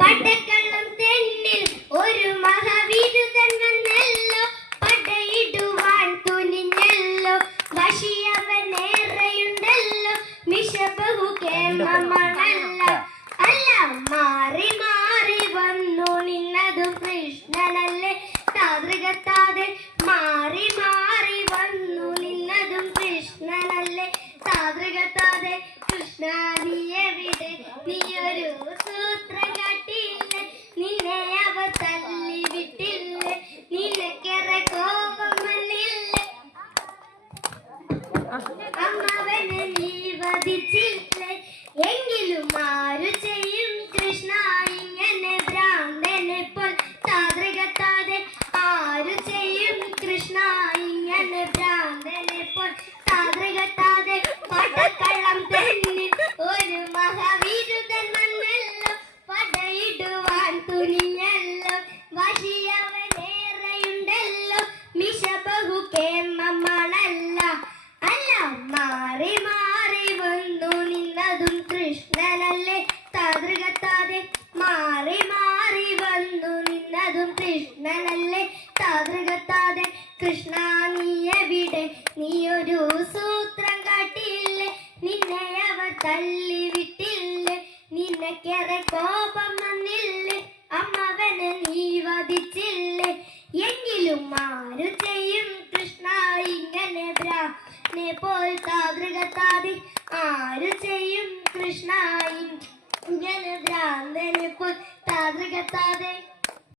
പടക്കള്ളം തെന്നിൽ ഒരു മഹാവിരുദ്ധൻ വന്നല്ലോ, പടയിടുവാൻ തുനിഞ്ഞല്ലോ, വശിയവനേറെയുണ്ടല്ലോ, മിഷബഹു കേമമണല്ല. അല്ല മാറി മാറി വന്നു നിന്നതും കൃഷ്ണനല്ലേ, താതൃകത്താതെ മാറി മാറി വന്നു നിന്നതും കൃഷ്ണനല്ലേ, താതൃകത്താതെ. കൃഷ്ണ നീ എവിടെ, നീയൊരു സൂത്രം കാട്ടിയില്ലേ, നിന്നെ അവ തല്ലി വിട്ടില്ലേ, നിനക്കേറെ കോപം വന്നില്ലേ, അമ്മവനെ നീ വധിച്ചില്ലേ, എങ്കിലും ആരു ചെയ്യും കൃഷ്ണ ഇങ്ങനെ ഭ്രാന്തനെ പോൽ, താതൃകത്താതെ ആരു ചെയ്യും കൃഷ്ണ ഇങ്ങനെ ഭ്രാന്തനെ പോൽ, താതൃകത്താതെ. പടക്കള്ളം തെന്നിൽ ഒരു മഹാവിരുദ്ധൻ വന്നല്ലോ, പടയിടുവാൻ തുനിഞ്ഞല്ലോ, വശിയവനേറെയുണ്ടല്ലോ, മിഷബഹു കേമമണല്ല. അല്ല മാറി മാറി വന്നു നിന്നതും കൃഷ്ണനല്ലേ, താതൃകത്താതെ മാറി മാറി വന്നു നിന്നതും കൃഷ്ണനല്ലേ, താതൃകത്താതെ. കൃഷ്ണ നീ എവിടെ, നീയൊരു സൂത്രം കാട്ടിയില്ലേ, നിന്നെ അവർ തല്ലി വിട്ടില്ലേ, നിനക്കേറെ കോപം വന്നില്ലേ, അമ്മവനെ നീ വധിച്ചില്ലേ, എങ്കിലും ആരു